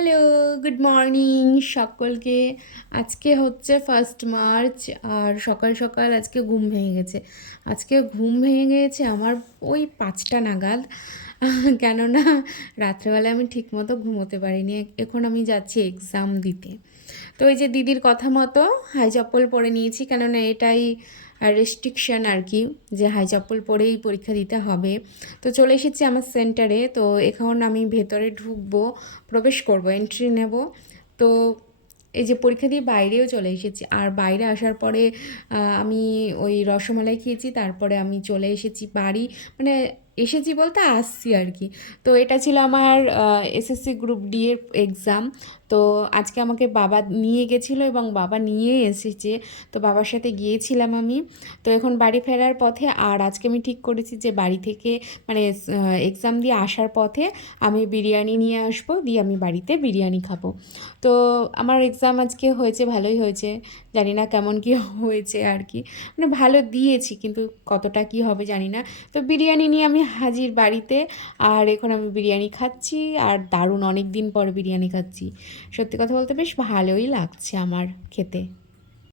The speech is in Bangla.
হ্যালো, গুড মর্নিং সকলকে। আজকে হচ্ছে 1 মার্চ আর সকাল সকাল আজকে ঘুম ভেঙে গেছে। আজকে ঘুম ভেঙে গিয়েছে আমার ওই 5টা নাগাদ। কেননা রাত্রেবেলা আমি ঠিকমতো ঘুমোতে পারিনি। এখন আমি যাচ্ছি এক্সাম দিতে। তো এই যে দিদির কথা মতো হাই চপ্পল পরে নিয়েছি, কেননা এটাই রেস্ট্রিকশন আর কি, যে হাই চপ্পল পরেই পরীক্ষা দিতে হবে। তো চলে এসেছি আমার সেন্টারে। তো এখন আমি ভেতরে ঢুকবো, প্রবেশ করব, এন্ট্রি নেব। তো এই যে পরীক্ষা দিয়ে বাইরেও চলে এসেছি। আর বাইরে আসার পরে আমি ওই রসমালাই খেয়েছি, তারপরে আমি চলে এসেছি বাড়ি। মানে এসেছি বলতে আসছি আর কি। তো এটা ছিল আমার এসএসসি গ্রুপ ডি এর এক্সাম। তো আজকে আমাকে বাবা নিয়ে গেছিলো এবং বাবা নিয়ে এসেছে। তো বাবার সাথে গিয়েছিলাম আমি। তো এখন বাড়ি ফেরার পথে, আর আজকে আমি ঠিক করেছি যে বাড়ি থেকে মানে এক্সাম দিয়ে আসার পথে আমি বিরিয়ানি নিয়ে আসবো, দিয়ে আমি বাড়িতে বিরিয়ানি খাবো। তো আমার এক্সাম আজকে হয়েছে, ভালোই হয়েছে। জানি না কেমন কী হয়েছে আর কি, মানে ভালো দিয়েছি, কিন্তু কতটা কী হবে জানি না। তো বিরিয়ানি নিয়ে আমি হাজির বাড়িতে। আর এখন আমি বিরিয়ানি খাচ্ছি, আর দারুণ অনেক দিন পর বিরিয়ানি খাচ্ছি। সত্যি কথা বলতে বেশ ভালোই লাগছে আমার খেতে।